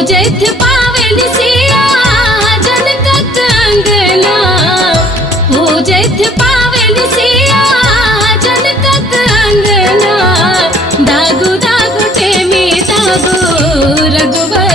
पूजैत पावन सिया जनकक अंगना, पूजैत पावन सिया जनकक अंगना। दागु दागु टेमी दागु रघुबर